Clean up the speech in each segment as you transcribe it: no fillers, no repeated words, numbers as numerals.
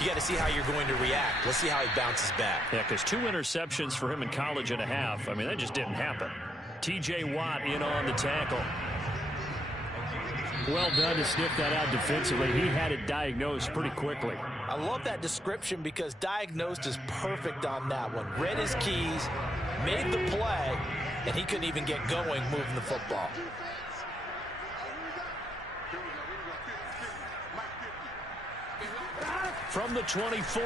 you got to see how you're going to react. Let's see how he bounces back. Yeah, because 2 interceptions for him in college and a half. I mean, that just didn't happen. T.J. Watt in on the tackle. Well done to sniff that out defensively. He had it diagnosed pretty quickly. I love that description because diagnosed is perfect on that one. Read his keys, made the play, and he couldn't even get going moving the football. From the 24,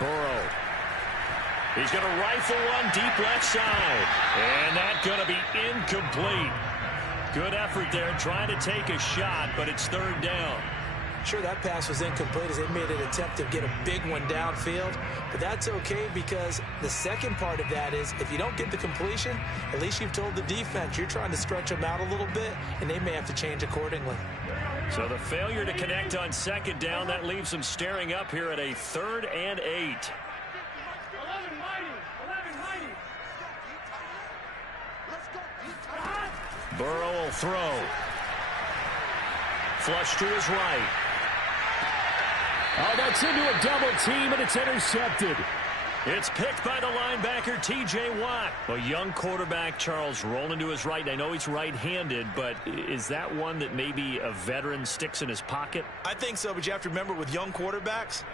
Burrow. He's going to rifle one deep left side. And that's going to be incomplete. Good effort there trying to take a shot, but it's 3rd down. Sure, that pass was incomplete as they made an attempt to get a big one downfield. But that's okay because the second part of that is if you don't get the completion, at least you've told the defense you're trying to stretch them out a little bit, and they may have to change accordingly. So the failure to connect on 2nd down, that leaves them staring up here at a 3rd and 8. Burrow will throw. Flush to his right. Oh, that's into a double team, and it's intercepted. It's picked by the linebacker, T.J. Watt. A young quarterback, Charles, rolling to his right. I know he's right-handed, but is that one that maybe a veteran sticks in his pocket? I think so, but you have to remember with young quarterbacks,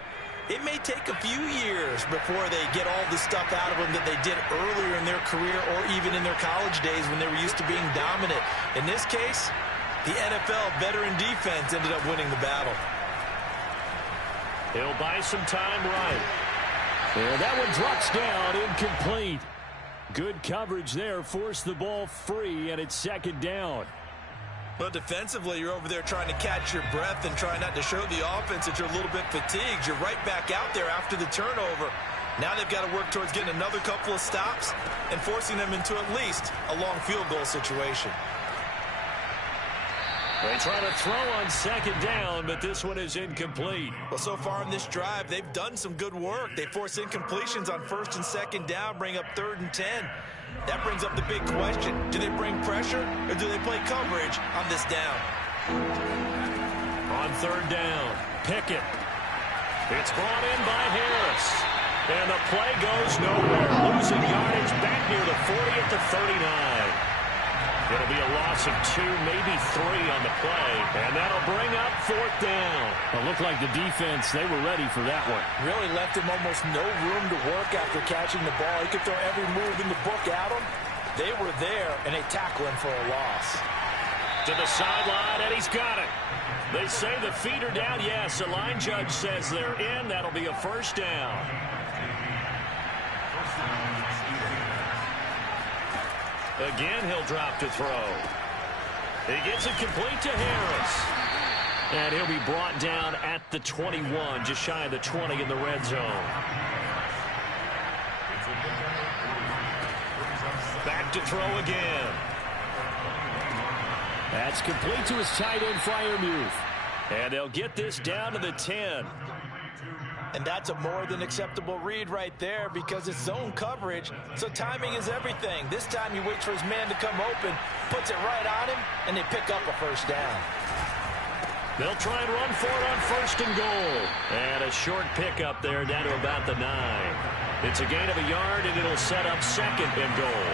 it may take a few years before they get all the stuff out of them that they did earlier in their career or even in their college days when they were used to being dominant. In this case, the NFL veteran defense ended up winning the battle. He'll buy some time right. And that one drops down, incomplete. Good coverage there, forced the ball free, and it's 2nd down. Well, defensively, you're over there trying to catch your breath and try not to show the offense that you're a little bit fatigued. You're right back out there after the turnover. Now they've got to work towards getting another couple of stops and forcing them into at least a long field goal situation. They try to throw on 2nd down, but this one is incomplete. Well, so far in this drive, they've done some good work. They force incompletions on 1st and 2nd down, bring up 3rd and 10. That brings up the big question. Do they bring pressure or do they play coverage on this down? On 3rd down, Pickett. It's brought in by Harris. And the play goes nowhere. Losing yardage back near the 40 at the 39. It'll be a loss of 2, maybe 3 on the play. And that'll bring up 4th down. It looked like the defense, they were ready for that one. Really left him almost no room to work after catching the ball. He could throw every move in the book at him. They were there, and they tackle him for a loss. To the sideline, and he's got it. They say the feet are down. Yes, the line judge says they're in. That'll be a 1st down. Again, he'll drop to throw. He gets it complete to Harris. And he'll be brought down at the 21, just shy of the 20 in the red zone. Back to throw again. That's complete to his tight end, Freiermuth. And they'll get this down to the 10. And that's a more than acceptable read right there because it's zone coverage, so timing is everything. This time he waits for his man to come open, puts it right on him, and they pick up a 1st down. They'll try and run for it on 1st and goal. And a short pickup there down to about the 9. It's a gain of a yard, and it'll set up 2nd and goal.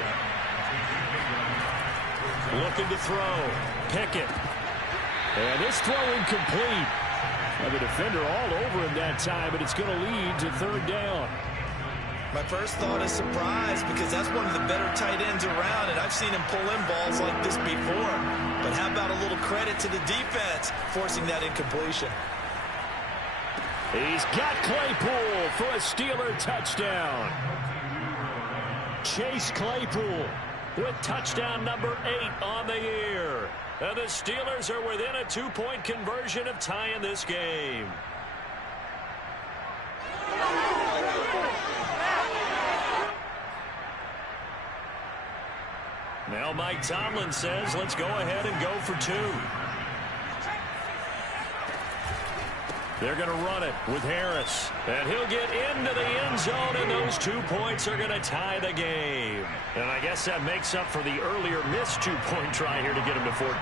Looking to throw. Pickett. And this throw incomplete. Well, the defender all over him that time, but it's going to lead to 3rd down. My first thought is surprise because that's one of the better tight ends around, and I've seen him pull in balls like this before. But how about a little credit to the defense forcing that incompletion? He's got Claypool for a Steeler touchdown. Chase Claypool with touchdown number 8 on the year. And the Steelers are within a 2-point conversion of tying this game. Now Mike Tomlin says, let's go ahead and go for 2. They're going to run it with Harris. And he'll get into the end zone, and those 2 points are going to tie the game. And I guess that makes up for the earlier missed 2-point try here to get him to 14.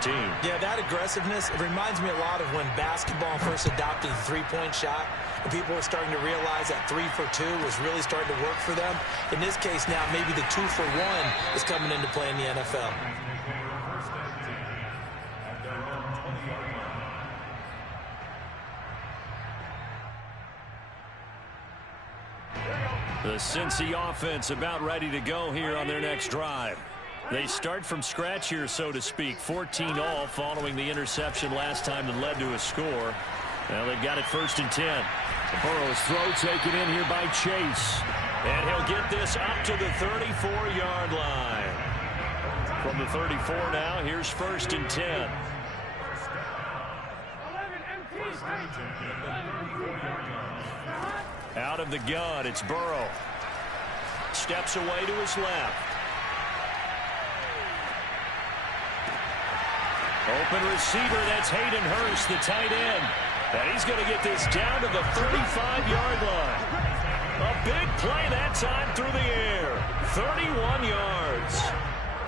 Yeah, that aggressiveness, it reminds me a lot of when basketball first adopted the 3-point shot. and people are starting to realize that 3 for 2 is really starting to work for them. In this case now, maybe the 2 for 1 is coming into play in the NFL. The Cincy offense about ready to go here on their next drive. They start from scratch here, so to speak. 14-all following the interception last time that led to a score. Now they've got it 1st and 10. Burrow's throw taken in here by Chase. And he'll get this up to the 34-yard line. From the 34 now, here's 1st and 10. Out of the gun, it's Burrow. Steps away to his left. Open receiver, that's Hayden Hurst, the tight end. And he's going to get this down to the 35-yard line. A big play that time through the air. 31 yards.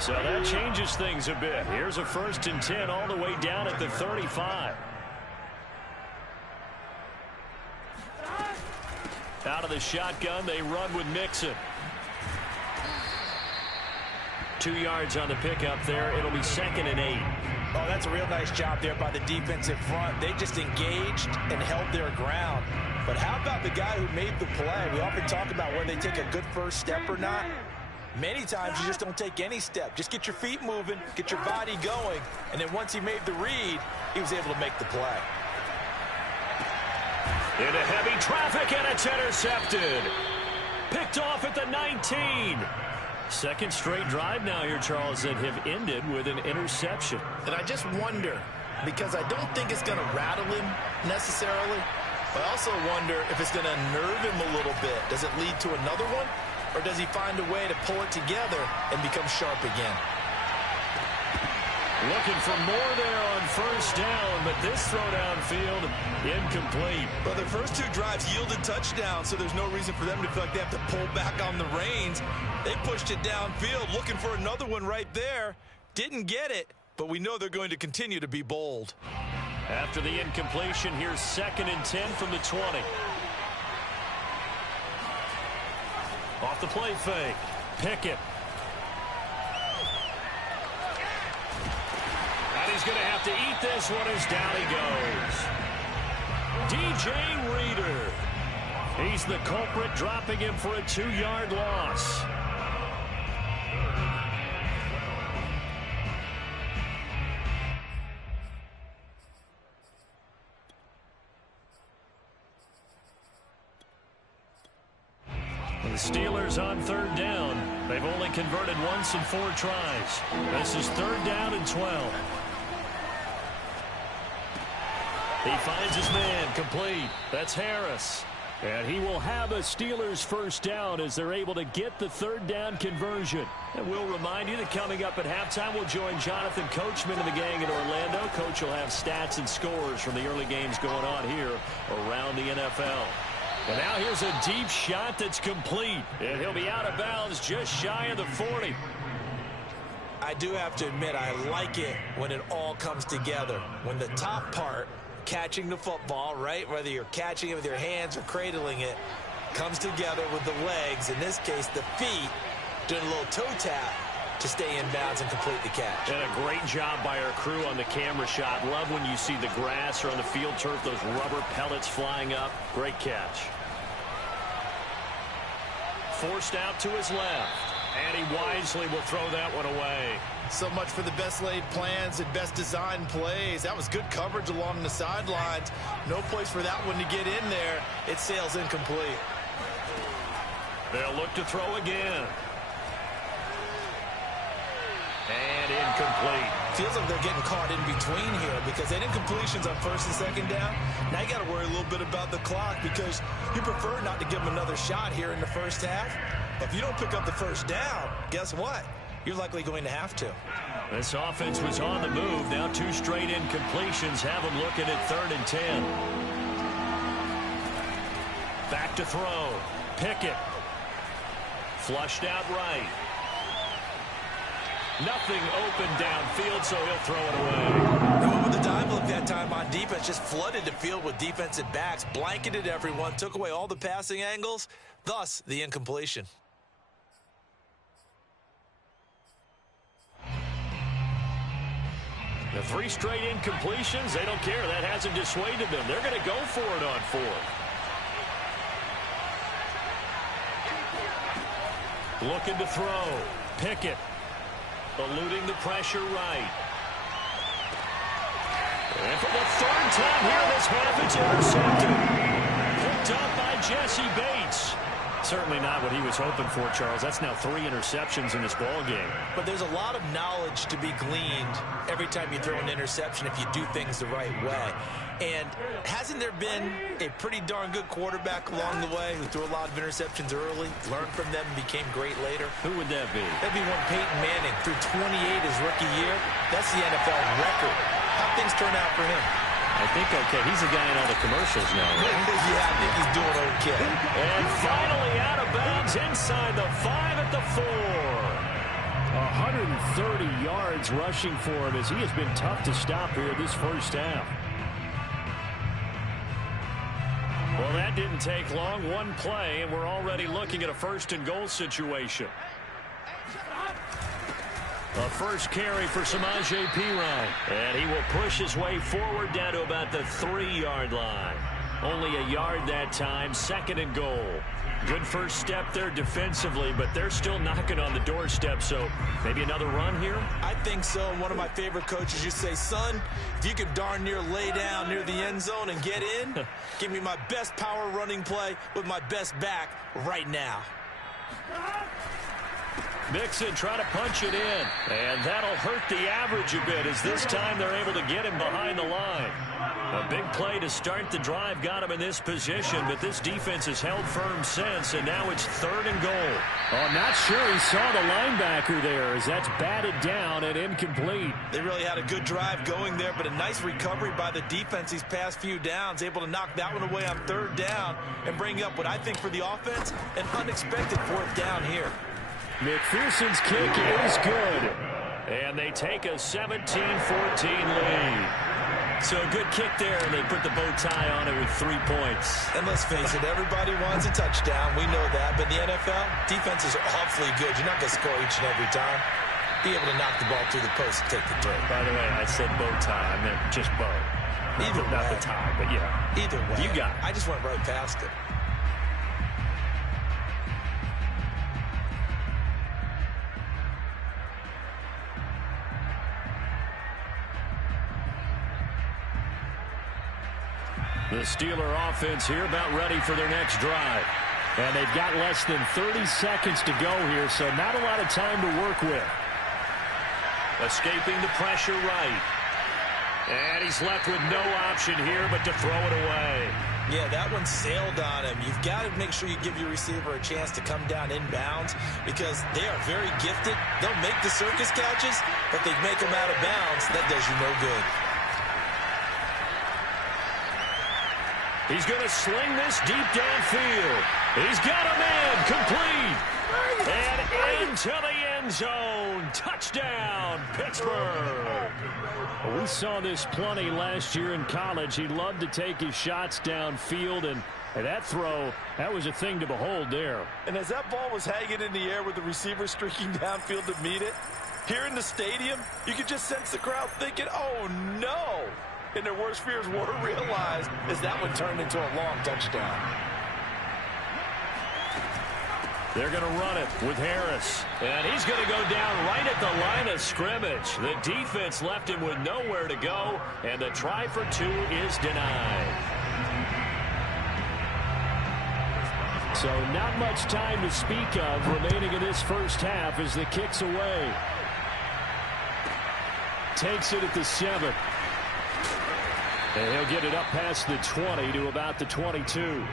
So that changes things a bit. Here's a 1st and 10 all the way down at the 35. Out of the shotgun, they run with Mixon. 2 yards on the pickup there. It'll be 2nd and 8. Oh, that's a real nice job there by the defensive front. They just engaged and held their ground. But how about the guy who made the play? We often talk about whether they take a good first step or not. Many times you just don't take any step. Just get your feet moving, get your body going, and then once he made the read, he was able to make the play. Into heavy traffic, and it's intercepted. Picked off at the 19. Second straight drive now here, Charles, that have ended with an interception. And I just wonder, because I don't think it's going to rattle him necessarily, but I also wonder if it's going to unnerve him a little bit. Does it lead to another one, or does he find a way to pull it together and become sharp again? Looking for more there on 1st down, but this throw downfield incomplete. Well, their first 2 drives yielded touchdowns, so there's no reason for them to feel like they have to pull back on the reins. They pushed it downfield, looking for another one right there. Didn't get it, but we know they're going to continue to be bold. After the incompletion, here's 2nd and 10 from the 20. Off the play fake. Pickett. And he's going to have to eat this one as down he goes. DJ Reader. He's the culprit, dropping him for a 2-yard loss. The Steelers on 3rd down. They've only converted once in 4 tries. This is 3rd down and 12. He finds his man, complete. That's Harris. And he will have a Steelers 1st down as they're able to get the 3rd down conversion. And we'll remind you that coming up at halftime, we'll join Jonathan Coachman and the gang in Orlando. Coach will have stats and scores from the early games going on here around the NFL. And now here's a deep shot that's complete. And he'll be out of bounds just shy of the 40. I do have to admit, I like it when it all comes together. When the top part, catching the football, right, whether you're catching it with your hands or cradling it, comes together with the legs, in this case the feet, doing a little toe tap to stay in bounds and complete the catch. And a great job by our crew on the camera shot. Love when you see the grass or on the field turf, those rubber pellets flying up. Great catch. Forced out to his left, and he wisely will throw that one away. So much for the best laid plans and best designed plays. That was good coverage along the sidelines. No place for that one to get in there. It sails incomplete. They'll look to throw again. And incomplete. Feels like they're getting caught in between here because they didn't completions on 1st and 2nd down. Now you got to worry a little bit about the clock because you prefer not to give them another shot here in the 1st half. But if you don't pick up the 1st down, guess what? You're likely going to have to. This offense was on the move. Now 2 straight incompletions have them looking at 3rd and 10. Back to throw. Pickett. Flushed out right. Nothing open downfield, so he'll throw it away. They went with the dime look that time on defense, just flooded the field with defensive backs, blanketed everyone, took away all the passing angles, thus the incompletion. The 3 straight incompletions, they don't care. That hasn't dissuaded them. They're going to go for it on 4th. Looking to throw. Pickett. Eluding the pressure right. And for the 3rd time here this half, it's intercepted. Picked up by Jesse Bates. Certainly not what he was hoping for, Charles. That's now 3 interceptions in this ball game. But there's a lot of knowledge to be gleaned every time you throw an interception if you do things the right way. And hasn't there been a pretty darn good quarterback along the way who threw a lot of interceptions early, learned from them, and became great later? Who would that be? That'd be one Peyton Manning. Threw 28 his rookie year. That's the NFL record. How'd things turn out for him? I think okay. He's a guy in all the commercials now, right? Yeah, I think he's doing okay. And finally out of bounds inside the 5 at the 4. 130 yards rushing for him as he has been tough to stop here this first half. Well, that didn't take long. One play, and we're already looking at a 1st and goal situation. A first carry for Samaje Perine. And he will push his way forward down to about the 3-yard line. Only a yard that time, 2nd and goal. Good first step there defensively, but they're still knocking on the doorstep, so maybe another run here? I think so. One of my favorite coaches used to say, son, if you could darn near lay down near the end zone and get in, give me my best power running play with my best back right now. Mixon trying to punch it in, and that'll hurt the average a bit as this time they're able to get him behind the line. A big play to start the drive got him in this position, but this defense has held firm since, and now it's 3rd and goal. Oh, I'm not sure he saw the linebacker there as that's batted down and incomplete. They really had a good drive going there, but a nice recovery by the defense these past few downs, able to knock that one away on 3rd down and bring up what I think for the offense, an unexpected 4th down here. McPherson's kick is good. And they take a 17-14 lead. So a good kick there, and they put the bow tie on it with 3 points. And let's face it, everybody wants a touchdown. We know that. But in the NFL, defenses are awfully good. You're not going to score each and every time. Be able to knock the ball through the post and take the throw. By the way, I said bow tie. I meant just bow. Either way. Not the tie, but yeah. Either way. You got it. I just went right past it. The Steeler offense here about ready for their next drive. And they've got less than 30 seconds to go here, so not a lot of time to work with. Escaping the pressure right. And he's left with no option here but to throw it away. Yeah, that one sailed on him. You've got to make sure you give your receiver a chance to come down inbounds because they are very gifted. They'll make the circus catches, but they make them out of bounds. That does you no good. He's going to sling this deep downfield. He's got a man complete. And into the end zone. Touchdown, Pittsburgh. We saw this plenty last year in college. He loved to take his shots downfield, and that throw, that was a thing to behold there. And as that ball was hanging in the air with the receiver streaking downfield to meet it, here in the stadium, you could just sense the crowd thinking, oh, no. And their worst fears were realized as that one turned into a long touchdown. They're going to run it with Harris. And he's going to go down right at the line of scrimmage. The defense left him with nowhere to go, and the try for 2 is denied. So not much time to speak of remaining in this first half as the kick's away. Takes it at the 7. And he'll get it up past the 20 to about the 22.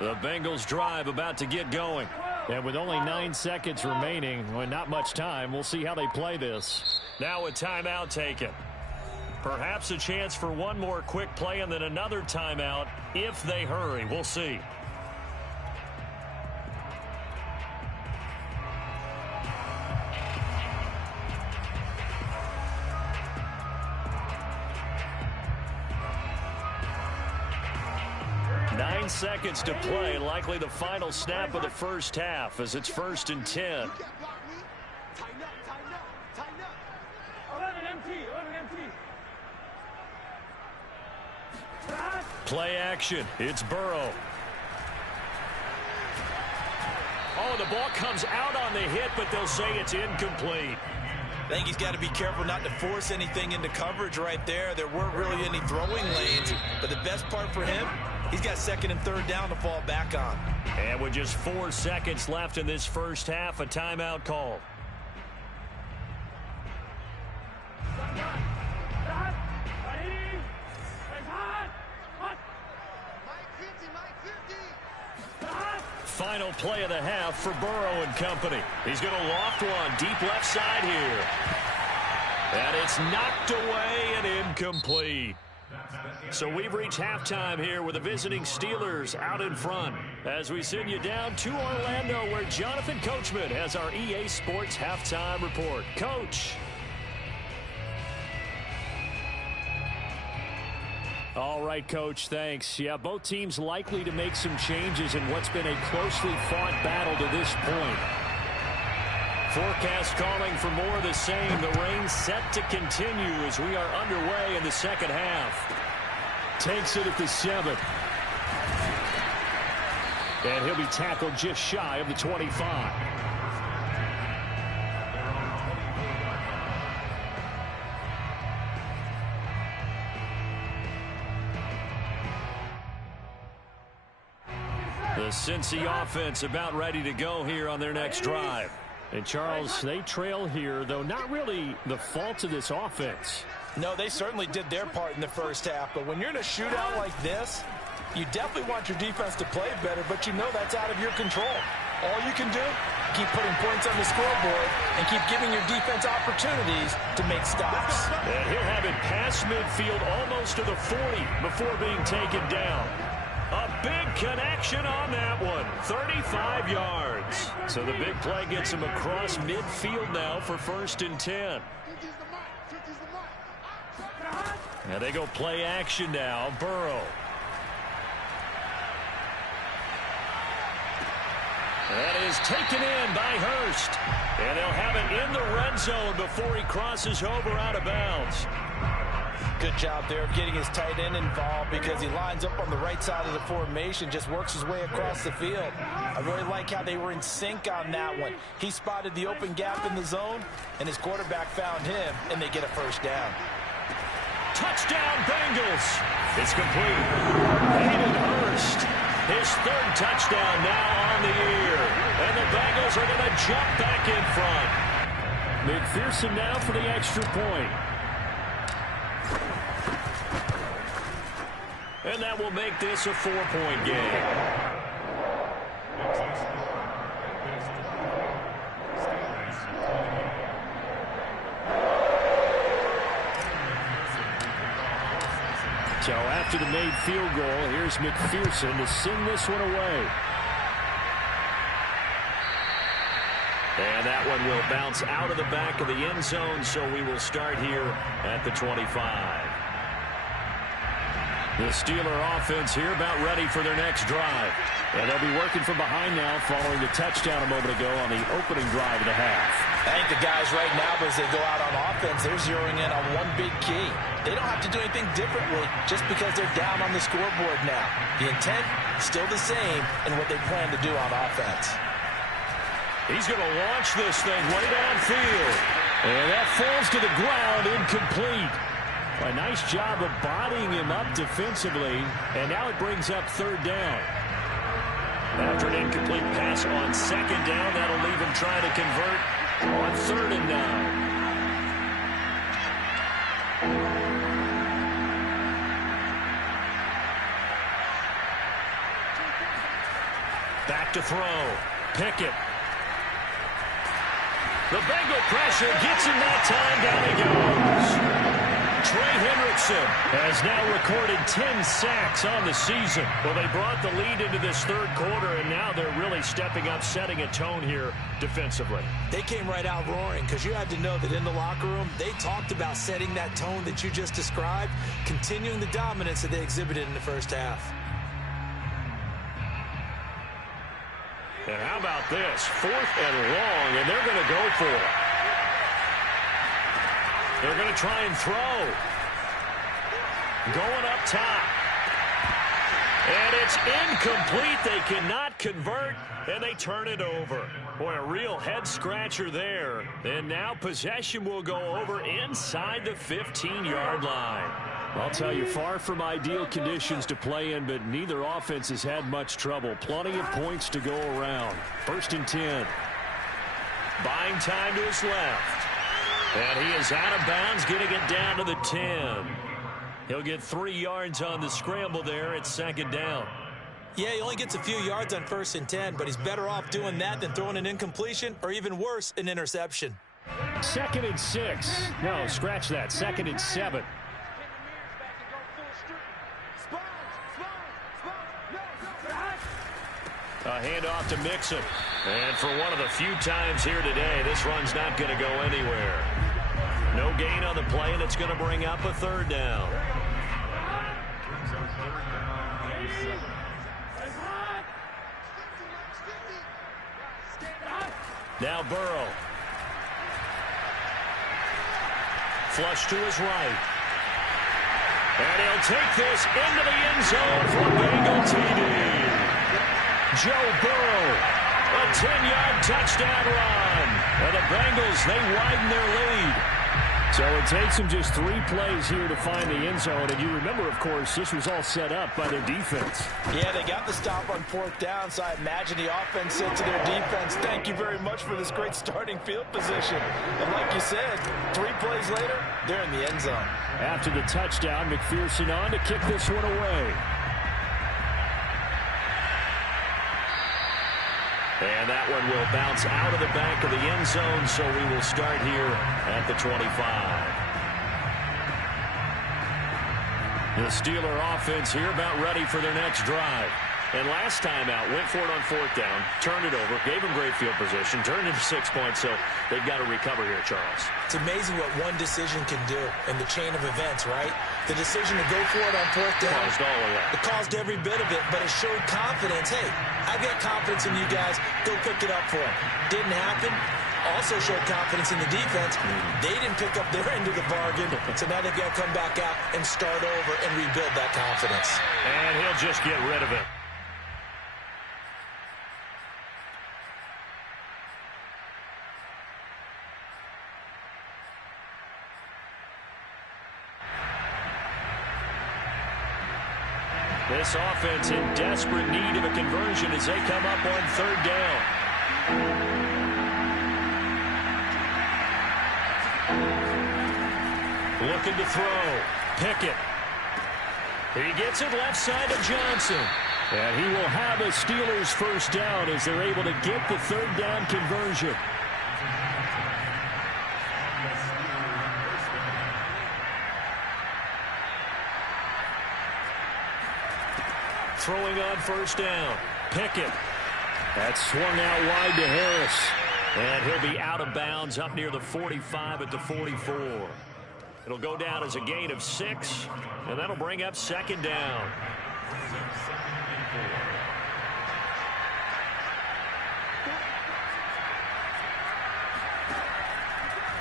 The Bengals drive about to get going. And with only 9 seconds remaining, well, not much time, we'll see how they play this. Now a timeout taken. Perhaps a chance for one more quick play and then another timeout if they hurry. We'll see. Nine seconds to play, likely the final snap of the first half as it's 1st and 10. Play action. It's Burrow. Oh, the ball comes out on the hit, but they'll say it's incomplete. I think he's got to be careful not to force anything into coverage right there. There weren't really any throwing lanes, but the best part for him, he's got 2nd and 3rd down to fall back on. And with just 4 seconds left in this first half, a timeout call. Final play of the half for Burrow and company. He's going to loft one deep left side here. And it's knocked away and incomplete. So we've reached halftime here with the visiting Steelers out in front. As we send you down to Orlando where Jonathan Coachman has our EA Sports halftime report. Coach. All right, Coach, thanks. Yeah, both teams likely to make some changes in what's been a closely fought battle to this point. Forecast calling for more of the same. The rain set to continue as we are underway in the second half. Takes it at the 7. And he'll be tackled just shy of the 25. The Cincy offense about ready to go here on their next drive. And, Charles, they trail here, though not really the fault of this offense. No, they certainly did their part in the first half, but when you're in a shootout like this, you definitely want your defense to play better, but you know that's out of your control. All you can do, keep putting points on the scoreboard and keep giving your defense opportunities to make stops. And he'll have it past midfield almost to the 40 before being taken down. A big connection on that one. 35 yards. So the big play gets him across midfield now for 1st and 10. And they go play action now. Burrow. That is taken in by Hurst. And they'll have it in the red zone before he crosses over out of bounds. Good job there of getting his tight end involved because he lines up on the right side of the formation, just works his way across the field. I really like how they were in sync on that one. He spotted the open gap in the zone, and his quarterback found him, and they get a 1st down. Touchdown, Bengals. It's complete. Hayden Hurst, his 3rd touchdown now on the year. And the Bengals are going to jump back in front. McPherson now for the extra point. And that will make this a 4-point game. So after the made field goal, here's McPherson to send this one away. And that one will bounce out of the back of the end zone, so we will start here at the 25. The Steeler offense here about ready for their next drive. And they'll be working from behind now following the touchdown a moment ago on the opening drive of the half. I think the guys right now, as they go out on offense, they're zeroing in on one big key. They don't have to do anything differently just because they're down on the scoreboard now. The intent is still the same in what they plan to do on offense. He's going to launch this thing way downfield. And that falls to the ground, incomplete. A nice job of bodying him up defensively, and now it brings up 3rd down. After an incomplete pass on 2nd down, that'll leave him trying to convert on 3rd and 9. Back to throw. Pickett. The Bengal pressure gets him that time. Down he goes. Trey Hendrickson has now recorded 10 sacks on the season. Well, they brought the lead into this third quarter, and now they're really stepping up, setting a tone here defensively. They came right out roaring because you had to know that in the locker room, they talked about setting that tone that you just described, continuing the dominance that they exhibited in the first half. And how about this? 4th and long, and they're going to go for it. They're going to try and throw. Going up top. And it's incomplete. They cannot convert, and they turn it over. Boy, a real head-scratcher there. And now possession will go over inside the 15-yard line. I'll tell you, far from ideal conditions to play in, but neither offense has had much trouble. Plenty of points to go around. 1st and 10. Buying time to his left. And he is out of bounds, getting it down to the 10. He'll get 3 yards on the scramble there. It's 2nd down. Yeah, he only gets a few yards on 1st and 10, but he's better off doing that than throwing an incompletion or even worse, an interception. 2nd and 6. No, scratch that. 2nd and 7. A handoff to Mixon. And for one of the few times here today, this run's not going to go anywhere. No gain on the play, and it's going to bring up a 3rd down. Now Burrow. Flush to his right. And he'll take this into the end zone for Bengal TD. Joe Burrow, a 10-yard touchdown run. And the Bengals, they widen their lead. So it takes them just 3 plays here to find the end zone. And you remember, of course, this was all set up by their defense. Yeah, they got the stop on 4th down, so I imagine the offense said to their defense, thank you very much for this great starting field position. And like you said, 3 plays later, they're in the end zone. After the touchdown, McPherson on to kick this one away. And that one will bounce out of the back of the end zone, so we will start here at the 25. The Steeler offense here about ready for their next drive. And last time out, went for it on 4th down, turned it over, gave them great field position, turned into 6 points, so they've got to recover here, Charles. It's amazing what one decision can do in the chain of events, right? The decision to go for it on 4th down. Caused all of that. It caused every bit of it, but it showed confidence. Hey, I've got confidence in you guys. Go pick it up for them. Didn't happen. Also showed confidence in the defense. They didn't pick up their end of the bargain, so now they've got to come back out and start over and rebuild that confidence. And he'll just get rid of it. This offense in desperate need of a conversion as they come up on 3rd down. Looking to throw. Pickett. He gets it left side of Johnson. And he will have a Steelers 1st down as they're able to get the 3rd down conversion. Throwing on 1st down. Pickett. That swung out wide to Harris. And he'll be out of bounds up near the 45 at the 44. It'll go down as a gain of 6, and that'll bring up 2nd down.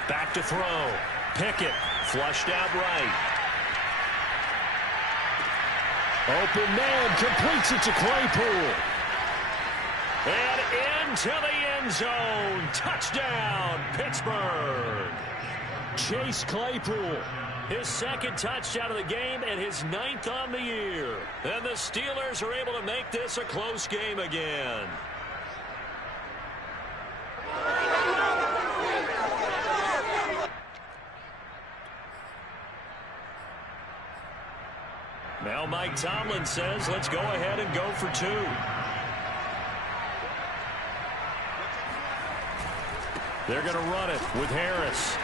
Back to throw. Pickett flushed out right. Open man completes it to Claypool. And into the end zone. Touchdown, Pittsburgh. Chase Claypool. His 2nd touchdown of the game and his 9th on the year. And the Steelers are able to make this a close game again. Now Mike Tomlin says, let's go ahead and go for 2. They're going to run it with Harris.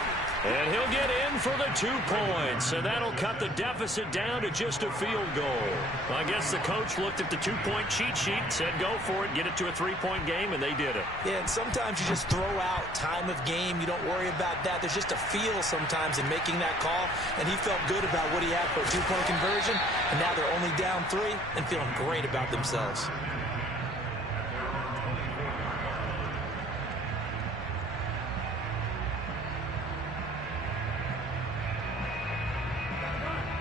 And he'll get in for the 2 points, and that'll cut the deficit down to just a field goal. I guess the coach looked at the 2-point cheat sheet, said go for it, get it to a 3-point game, and they did it. Yeah, and sometimes you just throw out time of game. You don't worry about that. There's just a feel sometimes in making that call, and he felt good about what he had for a 2-point conversion, and now they're only down 3 and feeling great about themselves.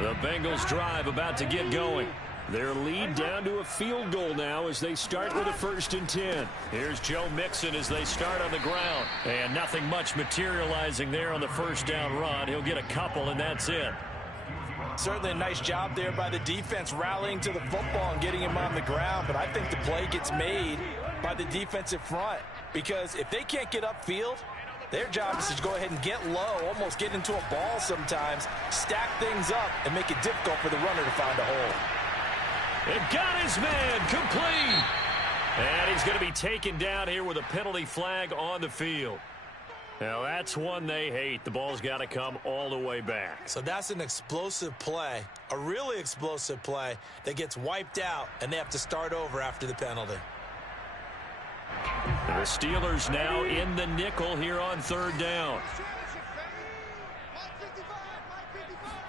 The Bengals drive about to get going. Their lead down to a field goal now as they start with a 1st and 10. Here's Joe Mixon as they start on the ground. And nothing much materializing there on the 1st down run. He'll get a couple, and that's it. Certainly a nice job there by the defense rallying to the football and getting him on the ground. But I think the play gets made by the defensive front, because if they can't get upfield, their job is to go ahead and get low, almost get into a ball sometimes, stack things up, and make it difficult for the runner to find a hole. It got his man complete. And he's going to be taken down here with a penalty flag on the field. Now, that's one they hate. The ball's got to come all the way back. So that's an explosive play, a really explosive play that gets wiped out, and they have to start over after the penalty. The Steelers now in the nickel here on 3rd down.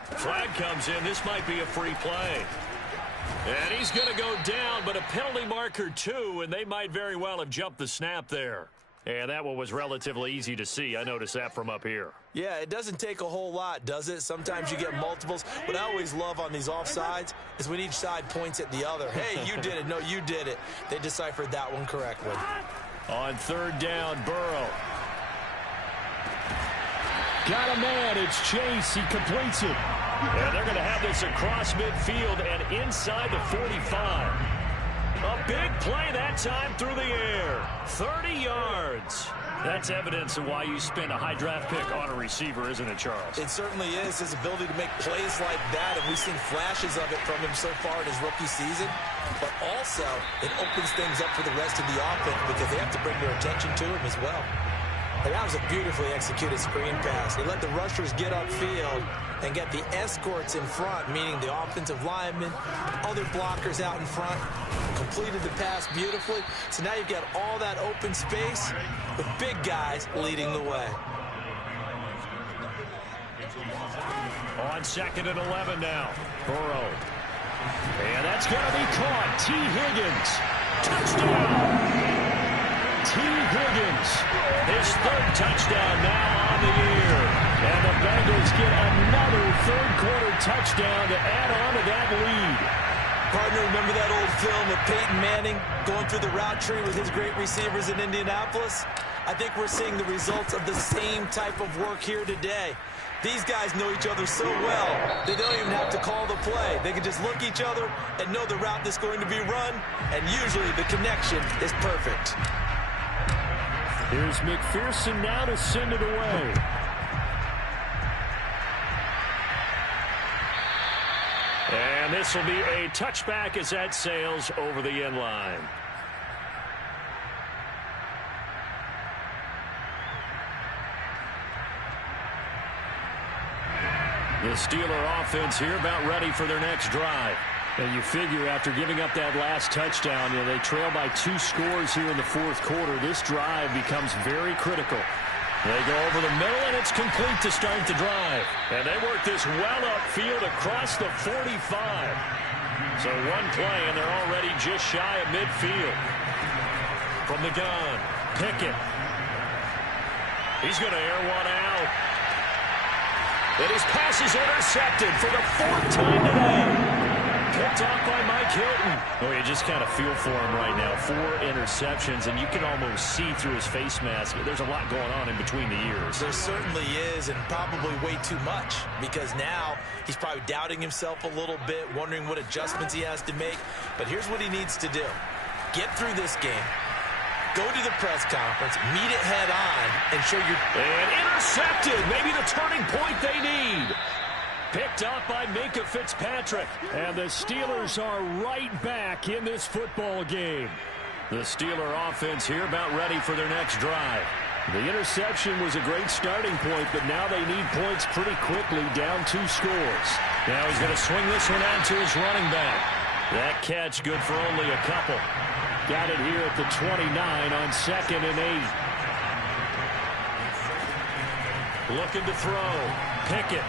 Flag comes in. This might be a free play. And he's going to go down, but a penalty marker too, and they might very well have jumped the snap there. And that one was relatively easy to see. I noticed that from up here. Yeah, it doesn't take a whole lot, does it? Sometimes you get multiples. What I always love on these offsides is when each side points at the other. Hey, you did it. No, you did it. They deciphered that one correctly. On 3rd down, Burrow. Got a man. It's Chase. He completes it. And they're going to have this across midfield and inside the 45. A big play that time through the air. 30 yards. That's evidence of why you spend a high draft pick on a receiver, isn't it, Charles? It certainly is, his ability to make plays like that, and we've seen flashes of it from him so far in his rookie season. But also, it opens things up for the rest of the offense because they have to bring their attention to him as well. And that was a beautifully executed screen pass. They let the rushers get upfield and get the escorts in front, meaning the offensive linemen, other blockers out in front, completed the pass beautifully. So now you've got all that open space with big guys leading the way. On 2nd and 11 now, Burrow. And that's going to be caught. T. Higgins. Touchdown. T. Higgins. His 3rd touchdown now on the year. And the Bengals get another 3rd-quarter touchdown to add on to that lead. Partner, remember that old film of Peyton Manning going through the route tree with his great receivers in Indianapolis? I think we're seeing the results of the same type of work here today. These guys know each other so well, they don't even have to call the play. They can just look each other and know the route that's going to be run, and usually the connection is perfect. Here's McPherson now to send it away. And this will be a touchback as that sails over the end line. The Steeler offense here about ready for their next drive. And you figure after giving up that last touchdown, they trail by 2 scores here in the 4th quarter. This drive becomes very critical. They go over the middle, and it's complete to start the drive. And they work this well upfield across the 45. So one play, and they're already just shy of midfield. From the gun, Pickett. He's going to air one out. And his pass is intercepted for the 4th time today. Picked off by Mike Hilton. Oh, you just kind of feel for him right now. 4 interceptions, and you can almost see through his face mask. There's a lot going on in between the ears. There certainly is, and probably way too much, because now he's probably doubting himself a little bit, wondering what adjustments he has to make. But here's what he needs to do. Get through this game. Go to the press conference, meet it head on, and show your... And intercepted. Maybe the turning point they need. Picked off by Minkah Fitzpatrick. And the Steelers are right back in this football game. The Steeler offense here about ready for their next drive. The interception was a great starting point, but now they need points pretty quickly, down 2 scores. Now he's going to swing this one out to his running back. That catch good for only a couple. Got it here at the 29 on 2nd and 8. Looking to throw. Pickett.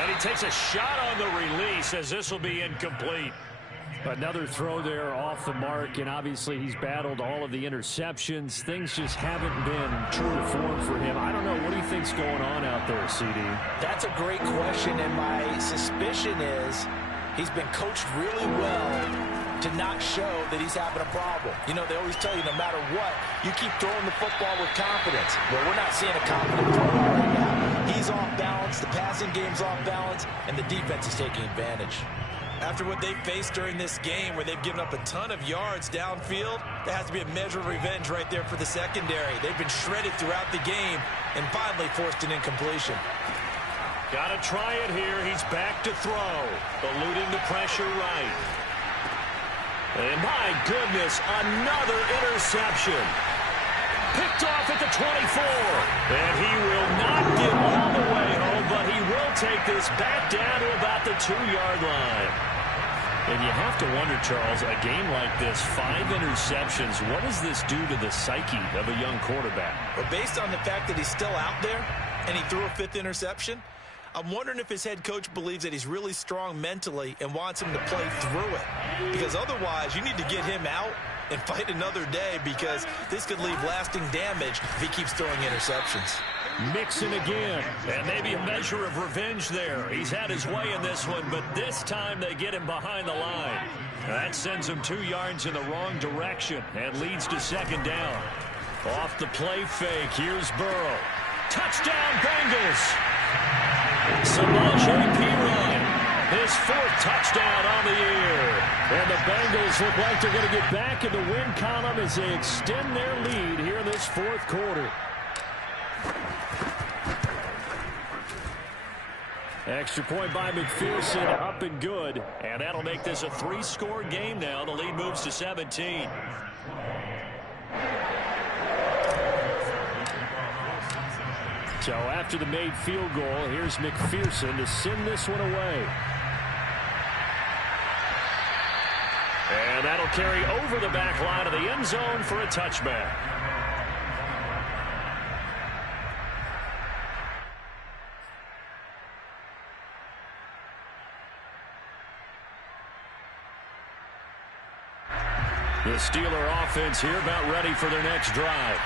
And he takes a shot on the release as this will be incomplete. Another throw there off the mark, and obviously he's battled all of the interceptions. Things just haven't been true to form for him. I don't know. What do you think's going on out there, CD? That's a great question, and my suspicion is he's been coached really well to not show that he's having a problem. You know, they always tell you no matter what, you keep throwing the football with confidence. Well, we're not seeing a confident thrower right now. He's off balance, the passing game's off balance, and the defense is taking advantage. After what they faced during this game where they've given up a ton of yards downfield, there has to be a measure of revenge right there for the secondary. They've been shredded throughout the game and finally forced an incompletion. Got to try it here. He's back to throw, eluding the pressure right. And my goodness, another interception. Picked off at the 24. And he will not get all the way home, but he will take this back down to about the 2-yard line. And you have to wonder, Charles, a game like this, 5 interceptions, what does this do to the psyche of a young quarterback? Well, based on the fact that he's still out there and he threw a 5th interception, I'm wondering if his head coach believes that he's really strong mentally and wants him to play through it. Because otherwise, you need to get him out and fight another day, because this could leave lasting damage if he keeps throwing interceptions. Mixon again, and maybe a measure of revenge there. He's had his way in this one, but this time they get him behind the line. That sends him 2 yards in the wrong direction and leads to 2nd down. Off the play fake, here's Burrow. Touchdown, Bengals! Samaje Perine, his 4th touchdown on the year. And the Bengals look like they're going to get back in the win column as they extend their lead here in this 4th quarter. Extra point by McPherson, up and good. And that'll make this a 3-score game now. The lead moves to 17. So after the made field goal, here's McPherson to send this one away. And that'll carry over the back line of the end zone for a touchback. The Steeler offense here about ready for their next drive.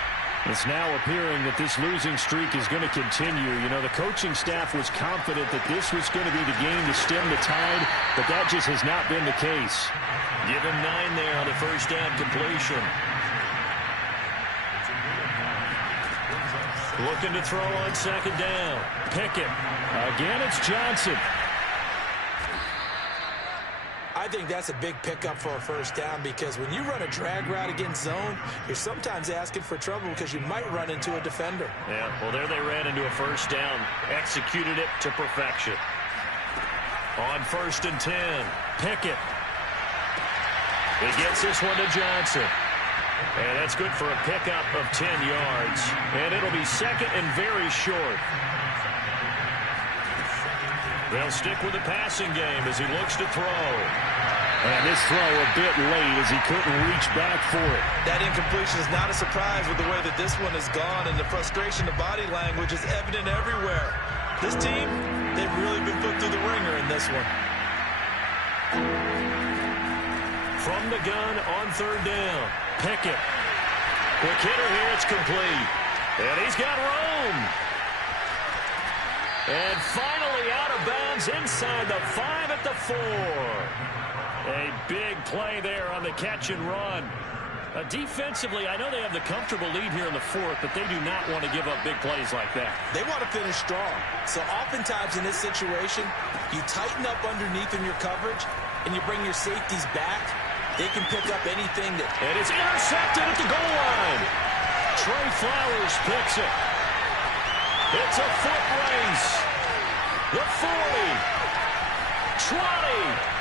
It's now appearing that this losing streak is going to continue. You know, the coaching staff was confident that this was going to be the game to stem the tide, but that just has not been the case. Give him 9 there on the first down completion. Looking to throw on 2nd down. Pickett. Again, it's Johnson. I think that's a big pickup for a first down, because when you run a drag route against zone, you're sometimes asking for trouble because you might run into a defender. Yeah, well, there they ran into a first down. Executed it to perfection. On 1st and 10, Pickett. He gets this one to Johnson. And that's good for a pickup of 10 yards. And it'll be 2nd and very short. They'll stick with the passing game as he looks to throw. And this throw a bit late as he couldn't reach back for it. That incompletion is not a surprise with the way that this one has gone, and the frustration, the body language is evident everywhere. This team, they've really been put through the ringer in this one. From the gun on 3rd down, Pickett. Quick hitter here, it's complete. And he's got room. And finally out of bounds inside the 5 at the 4. A big play there on the catch and run. Defensively, I know they have the comfortable lead here in the 4th, but they do not want to give up big plays like that. They want to finish strong. So oftentimes in this situation, you tighten up underneath in your coverage, and you bring your safeties back. They can pick up anything that... And it's intercepted at the goal line. Trey Flowers picks it. It's a foot race. The 40. 20.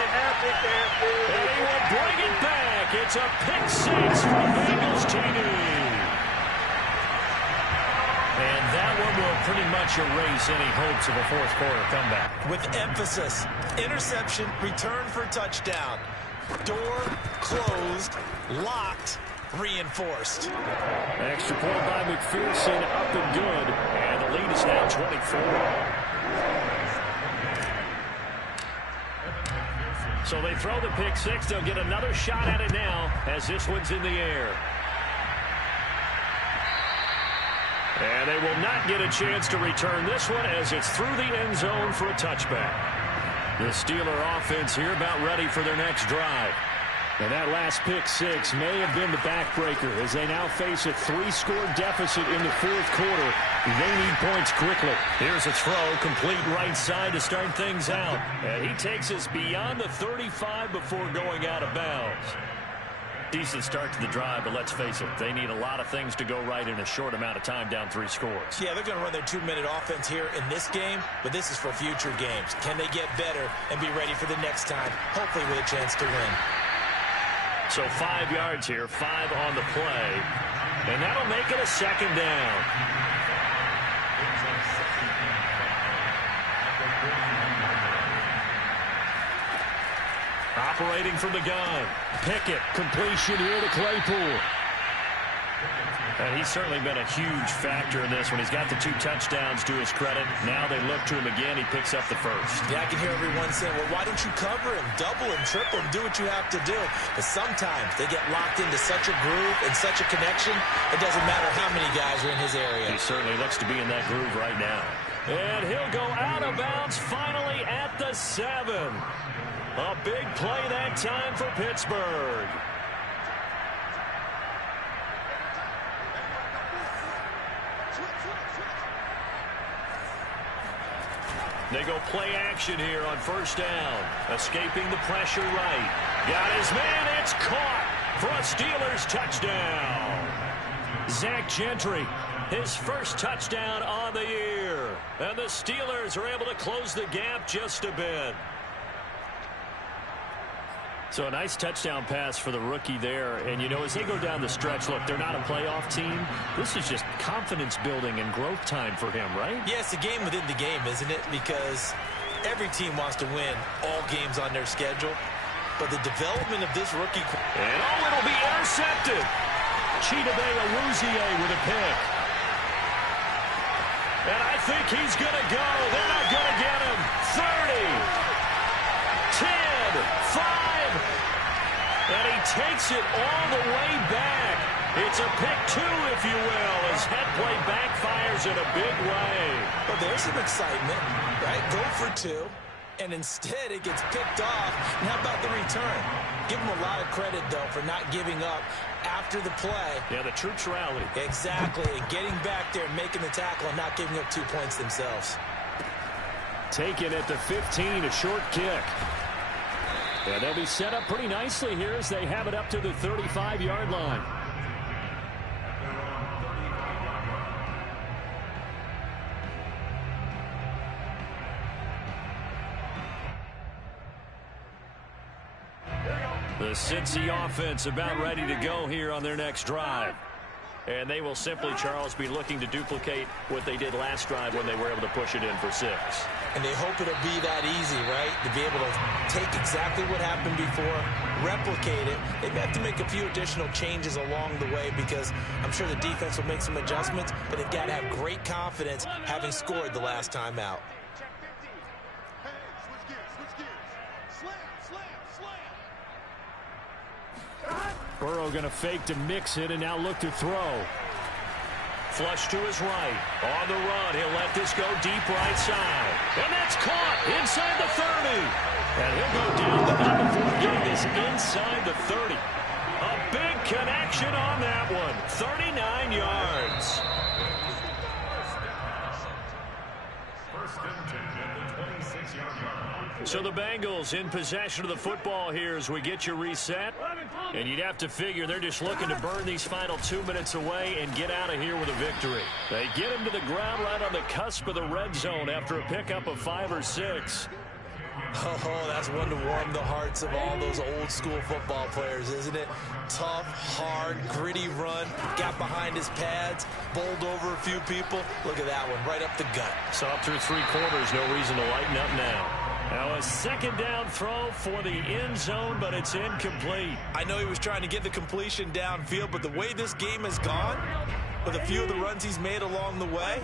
And he will bring it back. It's a pick 6 for Bengals TD. And that one will pretty much erase any hopes of a fourth quarter comeback. With emphasis, interception, return for touchdown. Door closed, locked, reinforced. Extra point by McPherson, up and good. And the lead is now 24. So they throw the pick six. They'll get another shot at it now as this one's in the air. And they will not get a chance to return this one as it's through the end zone for a touchback. The Steeler offense here about ready for their next drive. And that last pick six may have been the backbreaker as they now face a 3-score deficit in the fourth quarter. They need points quickly. Here's a throw, complete right side to start things out. And he takes us beyond the 35 before going out of bounds. Decent start to the drive, but let's face it, they need a lot of things to go right in a short amount of time down 3 scores. Yeah, they're going to run their 2-minute offense here in this game, but this is for future games. Can they get better and be ready for the next time, hopefully with a chance to win? So 5 yards here, 5 on the play, and that'll make it a second down. Operating from the gun. Pickett, completion here to Claypool. And he's certainly been a huge factor in this one. He's got the 2 touchdowns to his credit. Now they look to him again. He picks up the first. Yeah, I can hear everyone saying, well, why don't you cover him, double him, triple him, do what you have to do. But sometimes they get locked into such a groove and such a connection, it doesn't matter how many guys are in his area. He certainly looks to be in that groove right now. And he'll go out of bounds finally at the 7. A big play that time for Pittsburgh. They go play action here on first down. Escaping the pressure right. Got his man. It's caught for a Steelers touchdown. Zach Gentry, his first touchdown on the year. And the Steelers are able to close the gap just a bit. So a nice touchdown pass for the rookie there. And, you know, as they go down the stretch, look, they're not a playoff team. This is just confidence building and growth time for him, right? Yeah, it's a game within the game, isn't it? Because every team wants to win all games on their schedule. But the development of this rookie... And, oh, it'll be intercepted. Chidobe Awuzie with a pick. And I think he's going to go. They're not going to get him. 30, 10, 5. And he takes it all the way back. It's a pick 2, if you will, as head play backfires in a big way. Well, there's some excitement, right? Go for 2, and instead it gets picked off. And how about the return? Give him a lot of credit, though, for not giving up after the play. Yeah, the troops rallied. Exactly, and getting back there and making the tackle and not giving up 2 points themselves. Taken at the 15, a short kick. Yeah, they'll be set up pretty nicely here as they have it up to the 35-yard line. The Cincy offense about ready to go here on their next drive. And they will simply, Charles, be looking to duplicate what they did last drive when they were able to push it in for 6. And they hope it'll be that easy, right? To be able to take exactly what happened before, replicate it. They may have to make a few additional changes along the way because I'm sure the defense will make some adjustments, but they've got to have great confidence having scored the last time out. Burrow going to fake to mix it and now look to throw. Flush to his right. On the run, he'll let this go deep right side. And that's caught inside the 30. And he'll go down, but not before getting this inside the 30. A big connection on that one. 39 yards. So the Bengals in possession of the football here as we get you reset. And you'd have to figure they're just looking to burn these final 2 minutes away and get out of here with a victory. They get him to the ground right on the cusp of the red zone after a pickup of 5 or 6. Oh, that's one to warm the hearts of all those old school football players, isn't it? Tough, hard, gritty run, got behind his pads, bowled over a few people. Look at that one, right up the gut. Saw through 3/4, no reason to lighten up now. Now a second down throw for the end zone, but it's incomplete. I know he was trying to get the completion downfield, but the way this game has gone, with a few of the runs he's made along the way,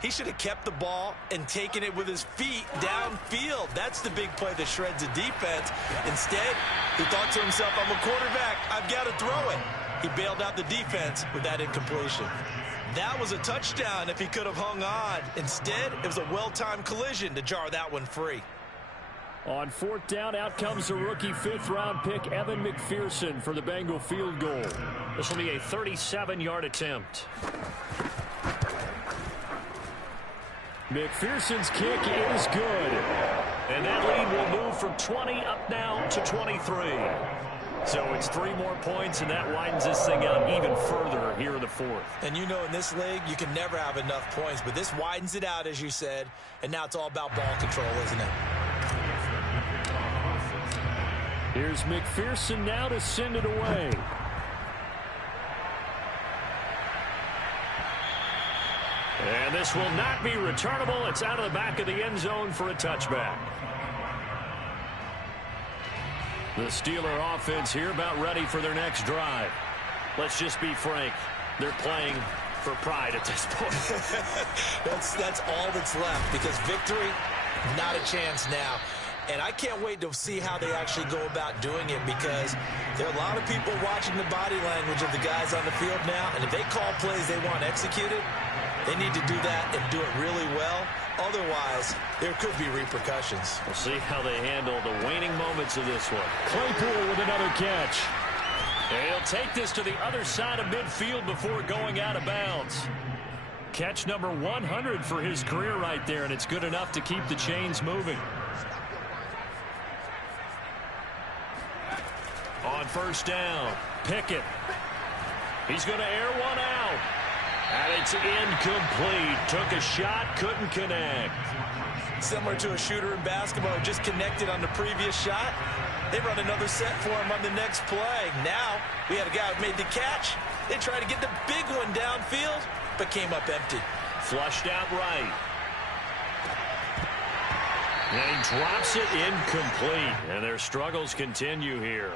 he should have kept the ball and taken it with his feet downfield. That's the big play that shreds a defense. Instead, he thought to himself, I'm a quarterback, I've got to throw it. He bailed out the defense with that incompletion. That was a touchdown if he could have hung on. Instead, it was a well-timed collision to jar that one free. On 4th down, out comes the rookie 5th-round pick, Evan McPherson, for the Bengal field goal. This will be a 37-yard attempt. McPherson's kick is good. And that lead will move from 20 up now to 23. So it's 3 more points, and that widens this thing out even further here in the 4th. And you know in this league, you can never have enough points, but this widens it out, as you said, and now it's all about ball control, isn't it? Here's McPherson now to send it away. And this will not be returnable. It's out of the back of the end zone for a touchback. The Steeler offense here about ready for their next drive. Let's just be frank. They're playing for pride at this point. That's all that's left, because victory, not a chance now. And I can't wait to see how they actually go about doing it, because there are a lot of people watching the body language of the guys on the field now, and if they call plays they want executed, they need to do that and do it really well. Otherwise, there could be repercussions. We'll see how they handle the waning moments of this one. Claypool with another catch. And he'll take this to the other side of midfield before going out of bounds. Catch number 100 for his career right there, and it's good enough to keep the chains moving. On 1st down, Pickett. He's going to air one out. And it's incomplete. Took a shot, couldn't connect. Similar to a shooter in basketball who just connected on the previous shot. They run another set for him on the next play. Now, we had a guy who made the catch. They tried to get the big one downfield, but came up empty. Flushed out right. And he drops it incomplete. And their struggles continue here.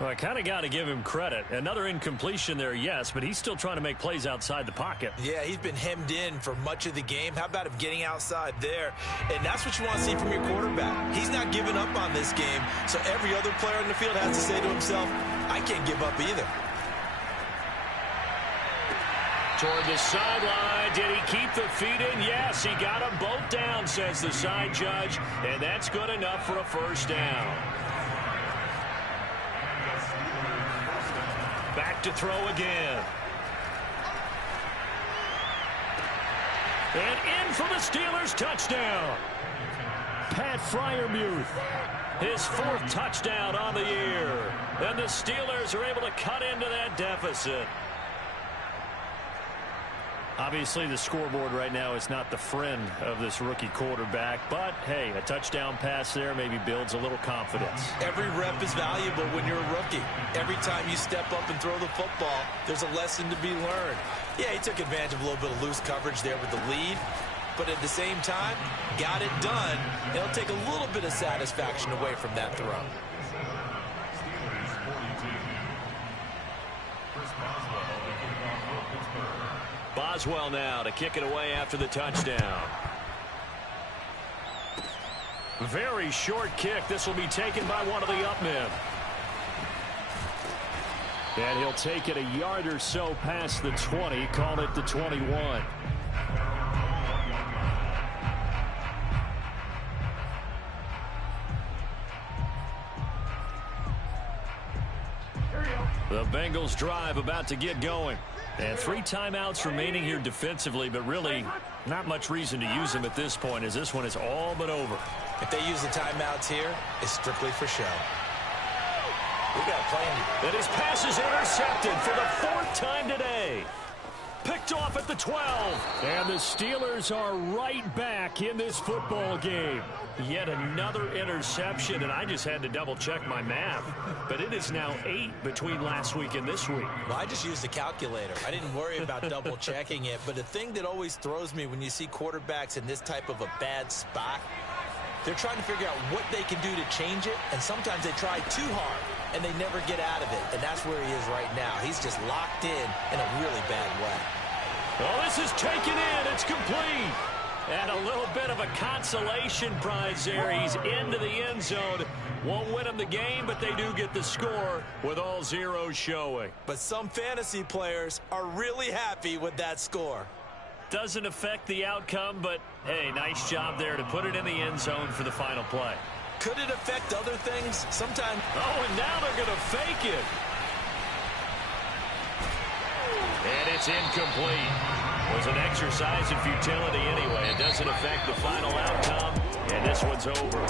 Well, I kind of got to give him credit. Another incompletion there, yes, but he's still trying to make plays outside the pocket. Yeah, he's been hemmed in for much of the game. How about him getting outside there? And that's what you want to see from your quarterback. He's not giving up on this game, so every other player in the field has to say to himself, I can't give up either. Toward the sideline. Did he keep the feet in? Yes, he got them both down, says the side judge, and that's good enough for a 1st down. Back to throw again. And in for the Steelers, touchdown. Pat Freiermuth, his 4th touchdown on the year. And the Steelers are able to cut into that deficit. Obviously, the scoreboard right now is not the friend of this rookie quarterback, but, hey, a touchdown pass there maybe builds a little confidence. Every rep is valuable when you're a rookie. Every time you step up and throw the football, there's a lesson to be learned. Yeah, he took advantage of a little bit of loose coverage there with the lead, but at the same time, got it done. It'll take a little bit of satisfaction away from that throw. Boswell now to kick it away after the touchdown. Very short kick. This will be taken by one of the up men. And he'll take it a yard or so past the 20. Call it the 21. The Bengals drive about to get going. And 3 timeouts remaining here defensively, but really not much reason to use them at this point, as this one is all but over. If they use the timeouts here, it's strictly for show. We got a plan. And his pass is intercepted for the 4th time today. Picked off at the 12. And the Steelers are right back in this football game. Yet another interception, and I just had to double-check my math. But it is now 8 between last week and this week. Well, I just used a calculator. I didn't worry about double-checking it. But the thing that always throws me when you see quarterbacks in this type of a bad spot, they're trying to figure out what they can do to change it, and sometimes they try too hard, and they never get out of it. And that's where he is right now. He's just locked in a really bad way. Oh, this is taken in. It's complete. And a little bit of a consolation prize there. He's into the end zone. Won't win him the game, but they do get the score with all zeros showing. But some fantasy players are really happy with that score. Doesn't affect the outcome, but, hey, nice job there to put it in the end zone for the final play. Could it affect other things? Sometimes. Oh, and now they're going to fake it. And it's incomplete. It was an exercise in futility anyway. It doesn't affect the final outcome, and this one's over.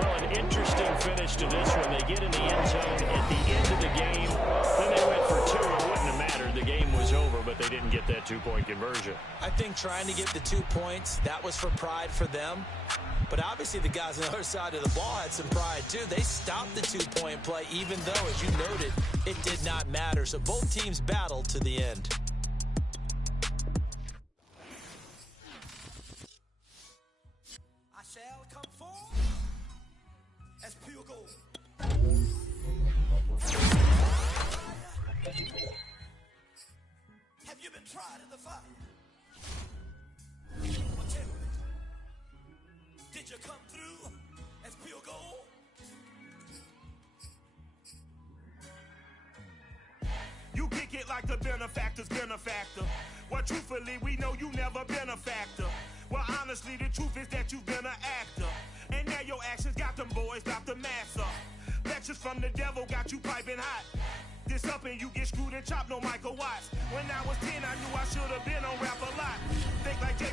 Well, an interesting finish to this one. They get in the end zone at the end of the game. Then they went for 2. It wouldn't have mattered. The game was over, but they didn't get that 2-point conversion. I think trying to get the 2 points, that was for pride for them. But obviously the guys on the other side of the ball had some pride too. They stopped the 2-point play, even though, as you noted, it did not matter. So both teams battled to the end. I shall come forth as pure gold. Have you been tried in the fire? Well, tell me, did you come through as pure gold? You kick it like the benefactor's benefactor. Well, truthfully, we know you never been a factor. Well, honestly, the truth is that you've been an actor. And now your actions got them boys dropped the mask up. Lectures from the devil got you piping hot. This up and you get screwed and chopped, no Michael Watts. When I was 10, I knew I should have been on rap a lot. Think like Jay